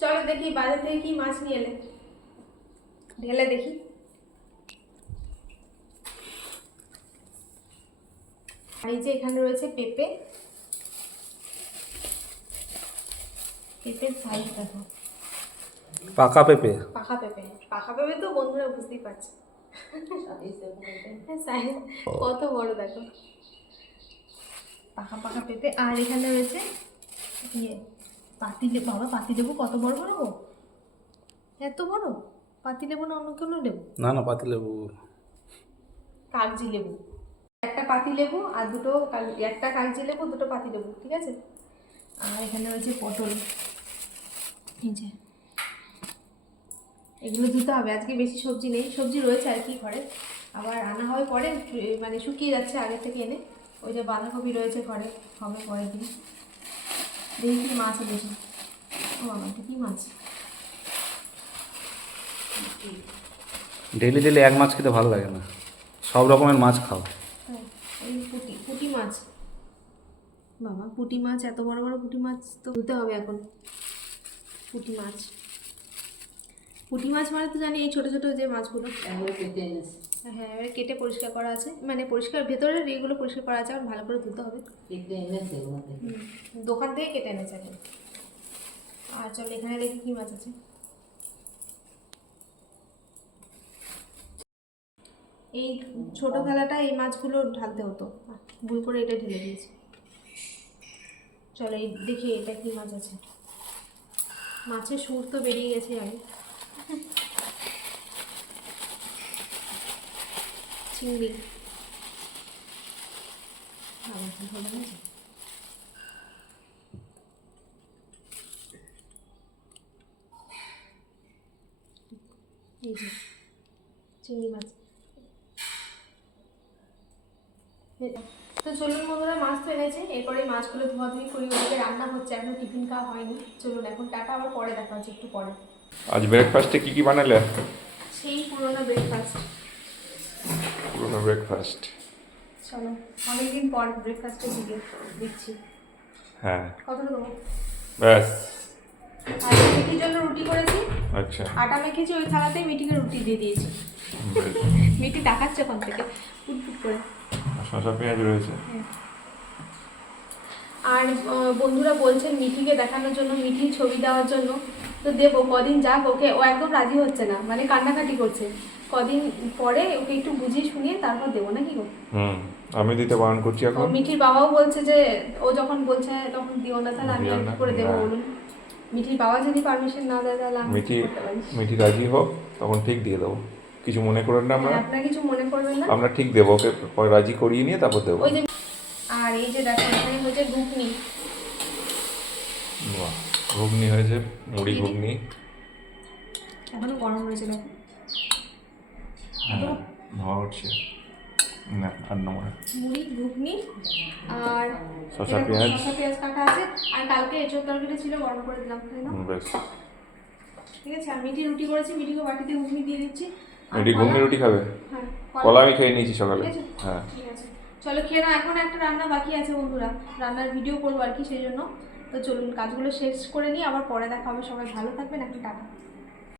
চলো দেখি বাজার থেকে কি মাছ নিয়ে এলে। ঢেলে দেখি। এই যে এখানে রয়েছে পেঁপে। পেঁপের সাইজ দেখো। পাকা পেঁপে? পাখা পেঁপে। পাখা পেঁপে তো বন্ধুরা বুঝতেই পারছে। হ্যাঁ, size কত বড় দেখো। পাখা পাখা পেঁপে। আর এখানে রয়েছে ইয়ে পাতি লেবু বাবা পাতি লেবু কত বড় বড় গো এত বড়? পাতি লেবু না অন্য কোনো লেবু? না না পাতি লেবু। কাগজি লেবু। একটা পাতি লেবু আর দুটো একটা কাগজি লেবু দুটো পাতি লেবু ঠিক আছে? আর এখানে রয়েছে পটল। এই যে। এগুলো দিতে হবে আজকে বেশি সবজি নেই। সবজি রয়েছে আর কি ঘরে। আবার আনা হয় পরে মানে শুকিয়ে যাচ্ছে আগে থেকে এনে। ওই যে বাঁধাকপি রয়েছে ঘরে হবে পরের দিন। দেখি কি মাছ এনেছে ও আমার কি মাছ? ডেলি ডেলি এক মাছ খেতে ভালো লাগে না। সব রকমের মাছ খাও। এই পুঁটি পুঁটি মাছ। বাবা পুঁটি মাছ এত বড় বড় পুঁটি মাছ তো ধুতে হবে এখন। পুঁটি মাছ। পুঁটি মাছ মানে তো জানি এই ছোট ছোট যে মাছগুলো। হ্যাঁ এবার কেটে পরিষ্কার করা আছে। মানে পরিষ্কার ভেতরের এইগুলো পরিষ্কার করা আছে আর ভালো করে ধুতে হবে। দোকান থেকে কেটে এনেছে এখন। আর চল এখানে দেখি কি মাছ আছে। এই ছোট থালাটা এই মাছগুলো ঢালতে হতো। ভুল করে এটা ঢেলে দিয়েছি। চলো এই দেখি এটা কি মাছ আছে। মাছের সুর তো বেরিয়ে গেছে আমি চিংড়ি? এই যে মাছ। তো চলুন বন্ধুরা মাছ তো এনেছে। এরপরে মাছগুলো ধোয়া ধুই করি ওদিকে রান্না হচ্ছে। এখনও টিফিন খাওয়া হয়নি। চলুন এখন টাটা আবার পরে দেখা হচ্ছে একটু পরে। আজ ব্রেকফাস্টে কি কি বানালে? সেই পুরোনো ব্রেকফাস্ট পুরোনো ব্রেকফাস্ট চলো অনেকদিন পর ব্রেকফাস্টের দিকে হ্যাঁ। কতটা দেবো? ব্যাস। জন্য রুটি করেছি। আচ্ছা। আটা মেখেছি ওই থালাতেই রুটি দিয়ে দিয়েছি। তাকাচ্ছে ওখান থেকে ফুটফুট করে। আর পেঁয়াজ রয়েছে। আর বন্ধুরা বলছেন মিঠিকে দেখানোর জন্য মিঠির ছবি দেওয়ার জন্য। তো দেবো কদিন যাক ওকে ও একদম রাজি হচ্ছে না মানে কান্নাকাটি করছে। কদিন পরে ওকে একটু বুঝিয়ে শুনিয়ে তারপর দেবো নাকি গো? হুম আমি দিতে বারণ করছি এখন। মিঠির বাবাও বলছে যে ও যখন বলছে তখন দিও না তাহলে আমি কি করে দেবো বলুন। মিঠির বাবা যদি পারমিশন না দেয় তাহলে আমি মিঠি মিঠি রাজি হোক তখন ঠিক দিয়ে দেবো। কিছু মনে করেন না আমরা হ্যাঁ, আপনারা কিছু মনে করবেন না? আমরা ঠিক দেবো ওকে পরে রাজি করিয়ে নিয়ে তারপর দেবো। ওই যে আর এই যে দেখো এখানে হচ্ছে ঘুগনি। বাহ, ঘুগনি হয়েছে মুড়ি ঘুগনি। এখনও গরম রয়েছে দেখো। হ্যাঁ ধোয়া উঠছে। না আর নয় মুড়ি ঘুগনি আর শসা পেঁয়াজ। শসা পেঁয়াজ কাটা আছে। আর কালকে এঁচোর ছিল গরম করে দিলাম তাই না? বেশ। ঠিক আছে আর মিঠি রুটি করেছি মিঠিকে বাটিতে ঘুগনি দিয়ে দিচ্ছি। মিঠি ঘুগনি রুটি খাবে? হ্যাঁ কলা আমি খেয়ে নিয়েছি সকালে? হ্যাঁ। ঠিক আছে। চলো খেয়ে নাও। এখন একটা রান্না বাকি আছে বন্ধুরা। রান্নার ভিডিও করব আর কি সেই জন্য। তো চলুন কাজগুলো শেষ করে নিই। আবার পরে দেখা হবে। সবাই ভালো থাকবেন। এখন টাটা।